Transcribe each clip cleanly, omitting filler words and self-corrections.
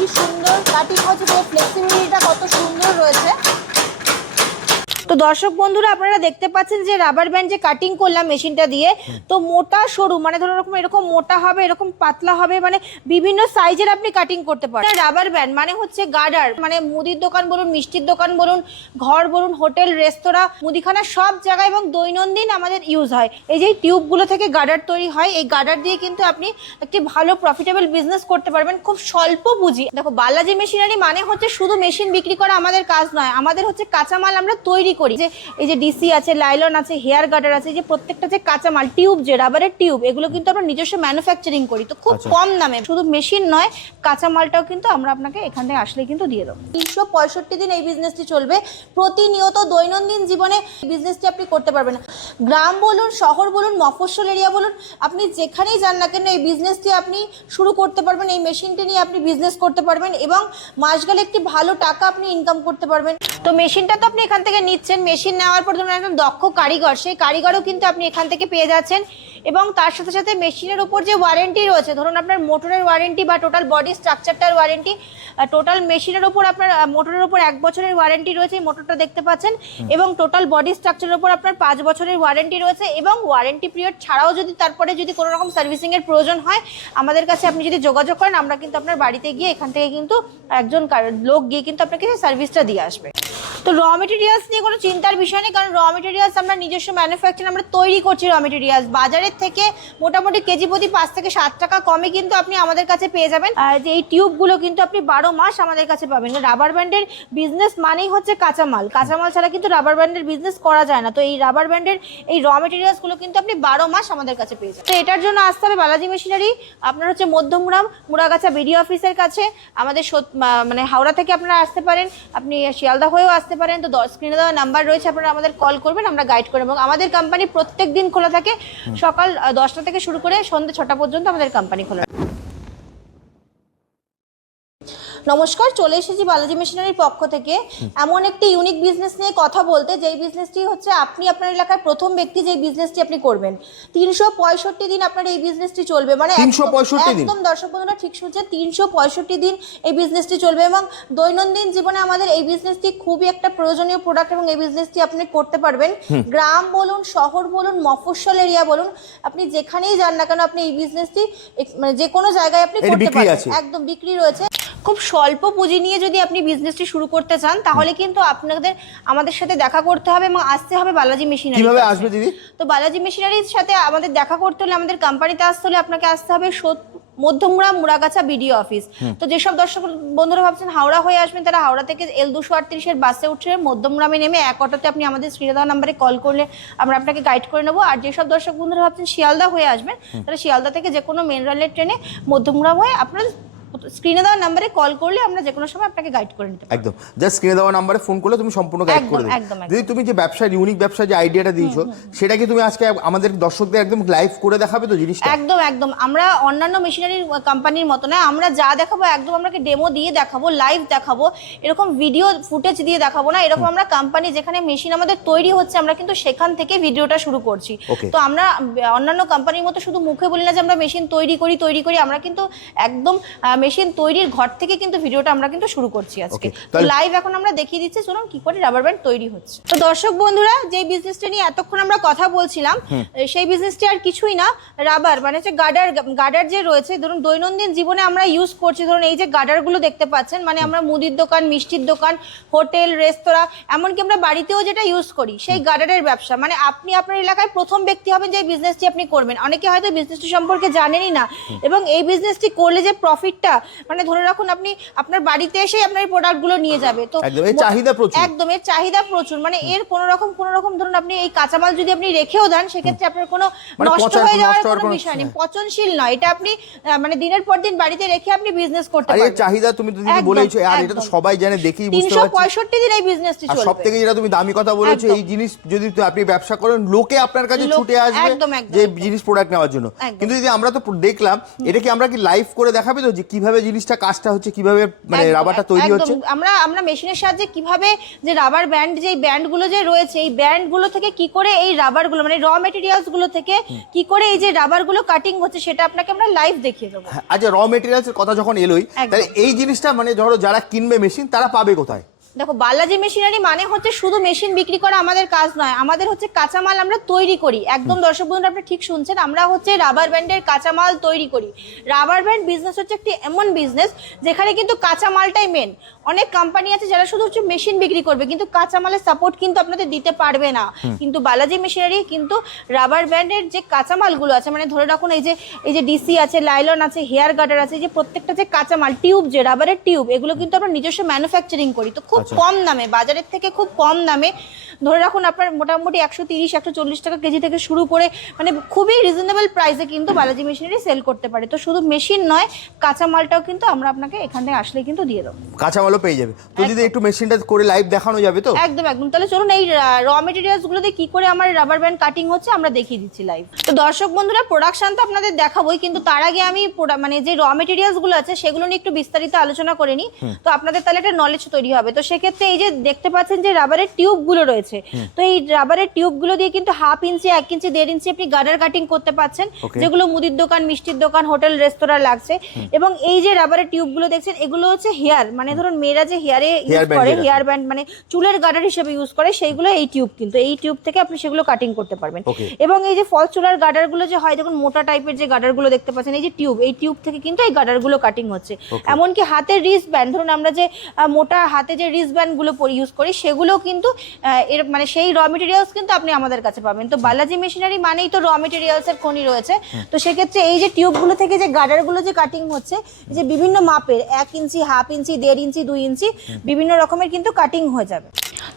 কি সুন্দর কাটিং হচ্ছে, ফ্লেক্সিবিলিটিটা কত সুন্দর রয়েছে। তো দর্শক বন্ধুরা আপনারা দেখতে পাচ্ছেন যে রাবার ব্যান্ড যে কাটিং করলাম মেশিনটা দিয়ে, তো মোটা সরু মানে ধরুন এরকম মোটা হবে, এরকম পাতলা হবে, মানে বিভিন্ন সাইজের আপনি কাটিং করতে পারেন। রাবার ব্যান্ড মানে হচ্ছে গার্ডার, মানে মুদির দোকান বলুন, মিষ্টির দোকান বলুন, ঘর বলুন, হোটেল, রেস্তোরাঁ, মুদিখানা সব জায়গায় এবং দৈনন্দিন আমাদের ইউজ হয়। এই যে টিউবগুলো থেকে গার্ডার তৈরি হয়, এই গার্ডার দিয়ে কিন্তু আপনি একটি ভালো প্রফিটেবল বিজনেস করতে পারবেন খুব স্বল্প পুঁজি। দেখো, বালাজি মেশিনারি মানে হচ্ছে শুধু মেশিন বিক্রি করা আমাদের কাজ নয়, আমাদের হচ্ছে কাঁচামাল আমরা তৈরি করি। যে এই যে ডিসি আছে, লাইলন আছে, হেয়ার গার্ডার আছে, যে প্রত্যেকটা যে কাঁচামাল টিউব, যে রাবারের টিউব, এগুলো কিন্তু আমরা নিজস্ব ম্যানুফ্যাকচারিং করি। তো খুব কম দামে শুধু মেশিন নয়, কাঁচামালটাও কিন্তু আমরা আপনাকে এখান থেকে আসলে কিন্তু দিয়ে দেবো। 365 দিন এই বিজনেসটি চলবে। প্রতিনিয়ত দৈনন্দিন জীবনে বিজনেসটি আপনি করতে পারবেন। গ্রাম বলুন, শহর বলুন, মফস্বল এরিয়া বলুন, আপনি যেখানেই যান না কেন এই বিজনেসটি আপনি শুরু করতে পারবেন। এই মেশিনটি নিয়ে আপনি বিজনেস করতে পারবেন এবং মাস গেলে একটি ভালো টাকা আপনি ইনকাম করতে পারবেন। তো মেশিনটা তো আপনি এখান থেকে নিচ্ছেন, মেশিন নেওয়ার পর ধরুন একজন দক্ষ কারিগর, সেই কারিগরও কিন্তু আপনি এখান থেকে পেয়ে যাচ্ছেন। এবং তার সাথে সাথে মেশিনের উপর যে ওয়ারেন্টি রয়েছে, ধরুন আপনার মোটরের ওয়ারেন্টি বা টোটাল বডি স্ট্রাকচারটার ওয়ারেন্টি, টোটাল মেশিনের উপর আপনার মোটরের উপর 1 বছরের ওয়ারেন্টি রয়েছে, এই মোটরটা দেখতে পাচ্ছেন, এবং টোটাল বডি স্ট্রাকচারের উপর আপনার 5 বছরের ওয়ারেন্টি রয়েছে। এবং ওয়ারেন্টি পিরিয়ড ছাড়াও যদি তারপরে যদি কোনো রকম সার্ভিসিং এর প্রয়োজন হয়, আমাদের কাছে আপনি যদি যোগাযোগ করেন, আমরা কিন্তু আপনার বাড়িতে গিয়ে এখান থেকে কিন্তু একজন লোক গিয়ে কিন্তু আপনাকে সেই সার্ভিসটা দিয়ে আসবে। তো র মেটেরিয়ালস নিয়ে কোনো চিন্তার বিষয় নেই, কারণ র মেটেরিয়ালস আমরা নিজস্ব ম্যানুফ্যাকচার আমরা তৈরি করছি। র মেটেরিয়ালস বাজারের থেকে মোটামুটি কেজি প্রতি 5 থেকে 7 টাকা কমে কিন্তু আপনি আমাদের কাছে পেয়ে যাবেন। যে এই টিউবগুলো কিন্তু আপনি 12 মাস আমাদের কাছে পাবেন। রাবার ব্যান্ডের বিজনেস মানেই হচ্ছে কাঁচামাল, কাঁচামাল ছাড়া কিন্তু রাবার ব্যান্ডের বিজনেস করা যায় না। তো এই রাবার ব্যান্ডের এই র মেটেরিয়ালসগুলো কিন্তু আপনি 12 মাস আমাদের কাছে পেয়ে যাবেন। তো এটার জন্য আসতে হবে বালাজি মেশিনারি। আপনার হচ্ছে মধ্যমগ্রাম মুড়াগাছা বিডিও অফিসের কাছে। আমাদের মানে হাওড়া থেকে আপনারা আসতে পারেন, আপনি শিয়ালদা হয়েও আসতে পারেন। তো স্ক্রিনে দেওয়া নাম্বার রয়েছে, আপনারা আমাদের কল করবেন, আমরা গাইড করব। এবং আমাদের কোম্পানি প্রত্যেক দিন খোলা থাকে, সকাল 10টা থেকে শুরু করে সন্ধ্যে 6টা পর্যন্ত আমাদের কোম্পানি খোলা। নমস্কার, চলে এসেছি বালাজি মেশিনারির পক্ষ থেকে এমন একটি ইউনিক বিজনেস নিয়ে কথা বলতে, যেই বিজনেসটি হচ্ছে আপনি আপনার এলাকার প্রথম ব্যক্তি যে বিজনেসটি আপনি করবেন। 365 দিন আপনার এই বিজনেসটি চলবে, মানে 365 দিন। একদম দর্শক বন্ধুরা ঠিক শুনছেন, 365 দিন এই বিজনেসটি চলবে। এবং দৈনন্দিন জীবনে আমাদের এই বিজনেসটি খুবই একটা প্রয়োজনীয় প্রোডাক্ট, এবং এই বিজনেসটি আপনি করতে পারবেন। গ্রাম বলুন, শহর বলুন, মফস্বল এরিয়া বলুন, আপনি যেখানেই যান না কেন আপনি এই বিজনেসটি মানে যে কোনো জায়গায় আপনি করতে পারবেন। একদম বিক্রি রয়েছে। খুব স্বল্প পুঁজি নিয়ে যদি আপনি বিজনেসটি শুরু করতে চান, তাহলে কিন্তু আপনাদের আমাদের সাথে দেখা করতে হবে এবং আসতে হবে বালাজি মেশিনারি। কিভাবে আসবে দিদি? তো বালাজি মেশিনারির সাথে আমাদের দেখা করতে হলে, আমাদের কোম্পানিতে আসতে হলে আপনাকে আসতে হবে মধ্যমগ্রাম মুড়াগাছা বিডিও অফিস। তো যেসব দর্শক বন্ধুরা ভাবছেন হাওড়া হয়ে আসবেন, তারা হাওড়া থেকে L238 এর বাসে উঠে মধ্যমগ্রামে নেমে এক অটোতে আপনি আমাদের স্ক্রিনে দেওয়া নাম্বারে কল করলে আমরা আপনাকে গাইড করে নেবো। আর যেসব দর্শক বন্ধুরা ভাবছেন শিয়ালদা হয়ে আসবেন, তারা শিয়ালদা থেকে যে কোনো মেন রেলের ট্রেনে মধ্যমগ্রাম হয়ে আপনার স্ক্রিনে দেওয়া নাম্বারে কল করলে আমরা যে কোনো সময় আপনাকে গাইড করে নিতে পারবো। একদম, জাস্ট স্ক্রিনে দেওয়া নাম্বারে ফোন করলে তুমি সম্পূর্ণ গাইড করে দেবে। দিদি, তুমি যে ব্যবসার ইউনিক ব্যবসার যে আইডিয়াটা দিয়েছো, সেটা কি তুমি আজকে আমাদের দর্শকদের একদম লাইভ করে দেখাবে তো জিনিসটা? একদম একদম, আমরা অন্যান্য মেশিনারি কোম্পানির মতো না, আমরা যা দেখাবো একদম আমরা ডেমো দিয়ে দেখাবো, লাইভ দেখাবো, এরকম ভিডিও ফুটেজ দিয়ে দেখাবো না। এরকম আমরা কোম্পানি যেখানে মেশিন আমাদের তৈরি হচ্ছে, আমরা কিন্তু সেখান থেকে ভিডিওটা শুরু করছি। তো আমরা অন্যান্য কোম্পানির মতো শুধু মুখে বলি না যে আমরা মেশিন তৈরি করি, আমরা কিন্তু একদম মেশিন তৈরির ঘর থেকে কিন্তু ভিডিওটা আমরা কিন্তু শুরু করছি আজকে। তো লাইভ এখন আমরা দেখিয়ে দিচ্ছি, চলুন কি করে রাবার ব্যান্ড তৈরি হচ্ছে। তো দর্শক বন্ধুরা, যে বিজনেসটা নিয়ে এতক্ষণ আমরা কথা বলছিলাম, সেই বিজনেসটি আর কিছুই না, রাবার মানে হচ্ছে গার্ডার যে রয়েছে, ধরুন দৈনন্দিন জীবনে আমরা ইউজ করছি। ধরুন এই যে গার্ডারগুলো দেখতে পাচ্ছেন, মানে আমরা মুদির দোকান, মিষ্টির দোকান, হোটেল, রেস্তোরাঁ, এমনকি আমরা বাড়িতেও যেটা ইউজ করি, সেই গার্ডারের ব্যবসা। মানে আপনি আপনার এলাকায় প্রথম ব্যক্তি হবেন যে বিজনেসটি আপনি করবেন। অনেকে হয়তো বিজনেসটি সম্পর্কে জানেনই না, এবং এই বিজনেসটি করলে যে প্রফিটটা, মানে ধরে রাখুন আপনি আপনার বাড়িতে এসে আপনার এই প্রোডাক্টগুলো নিয়ে যাবে। তো এর চাহিদা প্রচুর, একদম এর চাহিদা প্রচুর। মানে এর কোনো রকম ধরুন আপনি এই কাঁচামাল যদি আপনি রেখেও দেন, সেক্ষেত্রে আপনার কোনো নষ্ট হয়ে যাওয়ার কোনো বিষয় নেই, পচনশীল নয়। এটা আপনি মানে দিনের পর দিন বাড়িতে রেখে আপনি বিজনেস করতে পারবেন। আর এই চাহিদা তুমি যদি বলেছো, আর এটা তো সবাই জানে, দেখেই বুঝতে পারছি। 365 দিন এই বিজনেসটি চলবে। আর সবথেকে যেটা তুমি দামি কথা বলেছো, এই জিনিস যদি আপনি ব্যবসা করেন, লোকে আপনার কাছে ছুটে আসবে যে জিনিস প্রোডাক্ট নেওয়ার জন্য। কিন্তু যদি আমরা তো দেখলাম, এটা কি আমরা কি লাইভ করে দেখাবে তো যে কি কিভাবে জিনিসটা কাজটা হচ্ছে, কিভাবে মানে রাবারটা তৈরি হচ্ছে। আমরা মেশিনের সাহায্যে কিভাবে যে রাবার ব্যান্ড, যে ব্যান্ডগুলো যে রয়েছে, এই ব্যান্ডগুলো থেকে কি করে এই রাবারগুলো মানে র মেটেরিয়ালস গুলো থেকে কি করে এই যে রাবারগুলো কাটিং হচ্ছে সেটা আপনাকে আমরা লাইভ দেখিয়ে দেবো। আচ্ছা, র মেটেরিয়ালসের কথা যখন এলোই, তাহলে এই জিনিসটা মানে ধরো যারা কিনবে মেশিন তারা পাবে কোথায়? দেখো, বালাজি মেশিনারি মানে হচ্ছে শুধু মেশিন বিক্রি করা আমাদের কাজ নয়, আমাদের হচ্ছে কাঁচামাল আমরা তৈরি করি। একদম দর্শক বন্ধুরা আপনি ঠিক শুনছেন, আমরা হচ্ছে রাবার ব্যান্ডের কাঁচামাল তৈরি করি। রাবার ব্যান্ড বিজনেস হচ্ছে একটি এমন বিজনেস যেখানে কিন্তু কাঁচামালটাই মেন। অনেক কোম্পানি আছে যারা শুধু হচ্ছে মেশিন বিক্রি করবে কিন্তু কাঁচামালের সাপোর্ট কিন্তু আপনাদের দিতে পারবে না। কিন্তু বালাজি মেশিনারি কিন্তু রাবার ব্যান্ডের যে কাঁচামালগুলো আছে, মানে ধরে রাখুন এই যে ডিসি আছে, লাইলন আছে, হেয়ার গার্ডার আছে, যে প্রত্যেকটা যে কাঁচামাল টিউব, যে রাবারের টিউব, এগুলো কিন্তু আমরা নিজস্ব ম্যানুফ্যাকচারিং করি। তো খুব কম দামে, বাজারের থেকে খুব কম দামে, ধরে রাখুন আপনার মোটামুটি 130-140 টাকা কেজি থেকে শুরু করে মানে খুবই রিজনেবল প্রাইসে কিন্তু বালাজি মেশিনারি সেল করতে পারে। তো শুধু মেশিন নয়, কাঁচামালটাও কিন্তু আমরা আপনাকে এখান থেকে আসলে কিন্তু দিয়ে দেবো, কাঁচামালও পেয়ে যাবে। তো যদি একটু মেশিনটা করে লাইভ দেখানো যাবে তো? একদম একদম। তাহলে চলুন এই র মেটেরিয়ালস গুলো দিয়ে কি করে আমার রাবার ব্যান্ড কাটিং হচ্ছে আমরা দেখিয়ে দিচ্ছি লাইভ। তো দর্শক বন্ধুরা, প্রোডাকশন তো আপনাদের দেখাবোই, কিন্তু তার আগে আমি মানে যে র মেটেরিয়ালস গুলো আছে সেগুলো নিয়ে একটু বিস্তারিত আলোচনা করে নিই, তো আপনাদের তাহলে একটা নলেজ তৈরি হবে। তো সেক্ষেত্রে এই যে দেখতে পাচ্ছেন যে রাবারের টিউব গুলো রয়েছে, তো এই রাবারের টিউব গুলো দিয়ে কিন্তু 1/2 ইঞ্চি, 1 ইঞ্চি, 1.5 ইঞ্চি আপনি গার্ডার কাটিং করতে পাচ্ছেন, যেগুলো মুদির দোকান, মিষ্টির দোকান, হোটেল, রেস্তোরাঁ লাগছে। এবং এই যে রাবারের টিউব গুলো দেখছেন, এগুলো হচ্ছে হেয়ার, মানে ধরুন মেয়েরা যে হেয়ারে ইউজ করে, হেয়ার ব্যান্ড মানে চুলের গার্ডার হিসেবে ইউজ করে, সেইগুলো এই টিউব, কিন্তু এই টিউব থেকে আপনি সেগুলো কাটিং করতে পারবেন। এবং এই যে ফলস চুলার গার্ডার গুলো যে হয়, দেখুন মোটা টাইপের যে গার্ডার গুলো দেখতে পাচ্ছেন, এই যে টিউব, এই টিউব থেকে কিন্তু এই গার্ডার গুলো কাটিং হচ্ছে। এমনকি হাতের রিস্ট ব্যান্ড, ধরুন আমরা যে মোটা হাতে যে রিস্ট ব্যান্ড গুলো ইউজ করি, সেগুলো কিন্তু এর মানে সেই র মেটেরিয়ালস কিন্তু আপনি আমাদের কাছে পাবেন। তো বালাজি মেশিনারি মানেই তো র মেটেরিয়ালস এর খনি রয়েছে। তো সেক্ষেত্রে এই যে টিউব গুলো থেকে যে গার্ডার গুলো যে কাটিং হচ্ছে, যে বিভিন্ন মাপের 1 ইঞ্চি, 1/2 ইঞ্চি, 1.5 ইঞ্চি, 2 ইঞ্চি বিভিন্ন রকমের কিন্তু কাটিং হয়ে যাবে।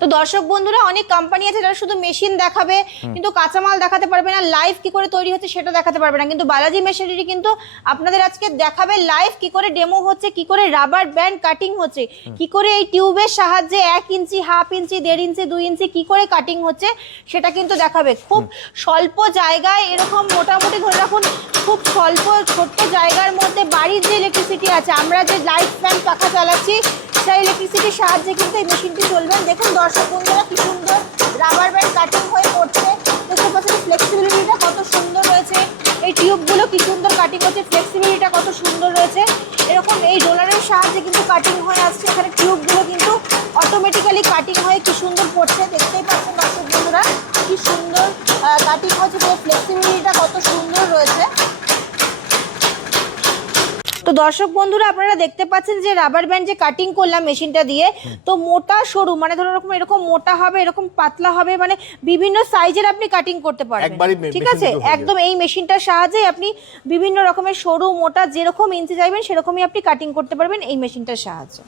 তো দর্শক বন্ধুরা, অনেক কোম্পানি আছে যারা শুধু মেশিন দেখাবে কিন্তু কাঁচামাল দেখাতে পারবে না, লাইভ কি করে তৈরি হচ্ছে সেটা দেখাতে পারবে না। কিন্তু বালাজি মেশিনারি কিন্তু আপনাদের আজকে দেখাবে লাইভ কি করে ডেমো হচ্ছে, কি করে রাবার ব্যান্ড কাটিং হচ্ছে, কি করে এই টিউবের সাহায্যে 1 ইঞ্চি, 1/2 ইঞ্চি, 1.5 ইঞ্চি, 2 ইঞ্চি কি করে কাটিং হচ্ছে সেটা কিন্তু দেখাবে। খুব স্বল্প জায়গায়, এরকম মোটামুটি ধরে রাখুন খুব স্বল্প ছোট্ট জায়গার মধ্যে বাড়ির যে ইলেকট্রিসিটি আছে, আমরা যে লাইট ফ্যান পাখা চালাচ্ছি, সেই ইলেকট্রিসিটির সাহায্যে কিন্তু এই মেশিনটি চলবেন। দেখুন দর্শক বন্ধুরা, কি সুন্দর রাবার ব্যান্ড কাটিং হয়ে পড়ছে, দেখতে পাচ্ছেন ফ্লেক্সিবিলিটিটা কত সুন্দর রয়েছে, এই টিউবগুলো কি সুন্দর কাটিং হচ্ছে, ফ্লেক্সিবিলিটিটা কত সুন্দর রয়েছে। এরকম এই রোলারের সাহায্যে কিন্তু কাটিং হয়ে আসছে, এখানে টিউবগুলো কিন্তু অটোমেটিক্যালি কাটিং হয়ে কি সুন্দর পড়ছে, দেখতেই পাচ্ছেন দর্শক বন্ধুরা কি সুন্দর কাটিং হচ্ছে, ফ্লেক্সিবিলিটিটা কত সুন্দর রয়েছে। তো দর্শক বন্ধুরা, আপনারা দেখতে পাচ্ছেন যে রাবার ব্যান্ড যে কাটিং করলাম মেশিনটা দিয়ে, তো মোটা সরু মানে ধরুন এরকম মোটা হবে, এরকম পাতলা হবে, মানে বিভিন্ন সাইজের আপনি কাটিং করতে পারবেন, ঠিক আছে। একদম এই মেশিনটার সাহায্যে আপনি বিভিন্ন রকমের সরু মোটা যেরকম ইঞ্চি চাইবেন সেরকমই আপনি কাটিং করতে পারবেন এই মেশিনটার সাহায্যে।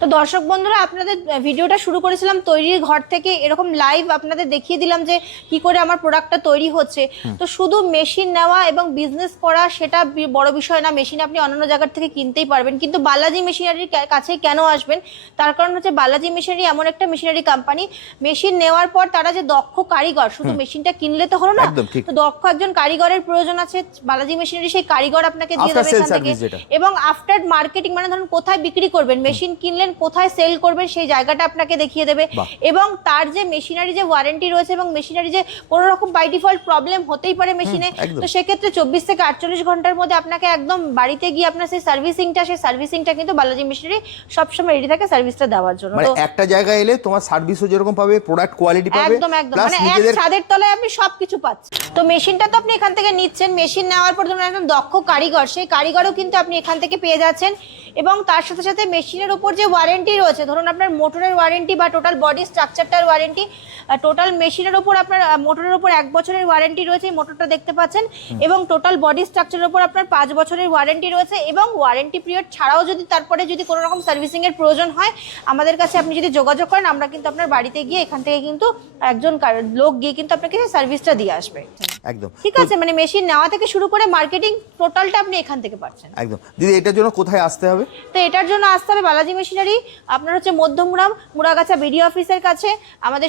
তো দর্শক বন্ধুরা, আপনাদের ভিডিওটা শুরু করেছিলাম তৈরির ঘর থেকে, এরকম লাইভ আপনাদের দেখিয়ে দিলাম যে কি করে আমার প্রোডাক্টটা তৈরি হচ্ছে। তো শুধু মেশিন নেওয়া এবং বিজনেস করা সেটা বড় বিষয় না, মেশিন আপনি অন্যান্য জায়গার থেকে কিনতেই পারবেন, কিন্তু বালাজি মেশিনারির কাছে কেন আসবেন? তার কারণ হচ্ছে বালাজি মেশিনারি এমন একটা মেশিনারি কোম্পানি, মেশিন নেওয়ার পর তারা যে দক্ষ কারিগর, শুধু মেশিনটা কিনলে তো হলো না, তো দক্ষ একজন কারিগরের প্রয়োজন আছে। বালাজি মেশিনারি সেই কারিগর আপনাকে দিয়ে দেবে এখান থেকে, এবং আফটার মার্কেটিং মানে ধরুন কোথায় বিক্রি করবেন, মেশিন কিনলে কোথায় সেল করবেন সেই জায়গাটা আপনাকে দেখিয়ে দেবে। এবং তার যে মেশিনারি যে ওয়ারেন্টি রয়েছে, এবং মেশিনারি যে কোনো রকম বাই ডিফল্ট প্রবলেম হতেই পারে মেশিনে, তো সেক্ষেত্রে 24 থেকে 48 ঘন্টার মধ্যে আপনাকে একদম বাড়িতে গিয়ে আপনার সেই সার্ভিসিংটা কিন্তু বালাজি মেশিনারি সবসময় রেডি থাকে সার্ভিসটা দেওয়ার জন্য। মানে একটা জায়গায় এলে তোমার সার্ভিসও যেরকম পাবে, প্রোডাক্ট কোয়ালিটি পাবে, একদম একদম, মানে এক ছাদের তলায় আপনি সবকিছু পাচ্ছেন। তো মেশিনটা তো আপনি এখান থেকে নিচ্ছেন, মেশিন নেওয়ার পর ধরুন একদম দক্ষ কারিগর, সেই কারিগরও কিন্তু আপনি এখান থেকে পেয়ে যাচ্ছেন। এবং তার সাথে সাথে মেশিনের উপর যে ওয়ারেন্টি রয়েছে, ধরুন আপনার মোটরের ওয়ারেন্টি বা টোটাল বডি স্ট্রাকচারটার ওয়ারেন্টি, টোটাল মেশিনের উপর আপনার মোটরের উপর 1 বছরের ওয়ারেন্টি রয়েছে, মোটরটা দেখতে পাচ্ছেন, এবং টোটাল বডি স্ট্রাকচারের উপর আপনার 5 বছরের ওয়ারেন্টি রয়েছে। এবং ওয়ারেন্টি পিরিয়ড ছাড়াও যদি তারপরে যদি কোনো রকম সার্ভিসিং এর প্রয়োজন হয়, আমাদের কাছে আপনি যদি যোগাযোগ করেন, আমরা কিন্তু আপনার বাড়িতে গিয়ে এখান থেকে কিন্তু একজন লোক গিয়ে কিন্তু আপনাকে সার্ভিসটা দিয়ে আসবে। একদম ঠিক আছে, মানে মেশিন নেওয়া থেকে শুরু করে মার্কেটিং টোটালটা আপনি এখান থেকে পাচ্ছেন। একদম। দিদি এটার জন্য কোথায় আসতে হবে? তো এটার জন্য আসতে হবে বালাজি মেশিনারি, আপনার হচ্ছে মধ্যমগ্রাম মুড়াগাছা বিডি অফিসের কাছে। আমাদের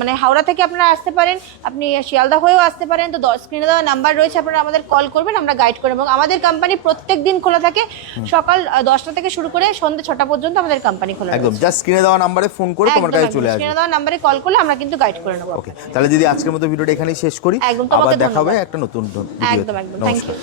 মানে হাওড়া থেকে আপনারা আসতে পারেন, আপনি শিয়ালদা হয়েও আসতে পারেন। তো স্ক্রিনে দেওয়া নাম্বার রয়েছে, আপনারা আমাদের কল করবেন, আমরা গাইড করব। এবং আমাদের কোম্পানি প্রত্যেক দিন খোলা থাকে, সকাল 10টা থেকে শুরু করে সন্ধ্যে 6টা পর্যন্ত আমাদের কোম্পানি খোলা। একদম, জাস্ট স্ক্রিনে দেওয়া নাম্বারে ফোন করে তোমার কাছে চলে আসবে। স্ক্রিনে দেওয়া নাম্বারে কল করলে আমরা কিন্তু গাইড করে নেব। ওকে, তাহলে দিদি আজকের মতো ভিডিওটা এখানেই শেষ করি, একদম, আবার তোমাকে দেখা হবে ধন্যবাদ। একটা নতুন ভিডিও। একদম, থ্যাংক ইউ।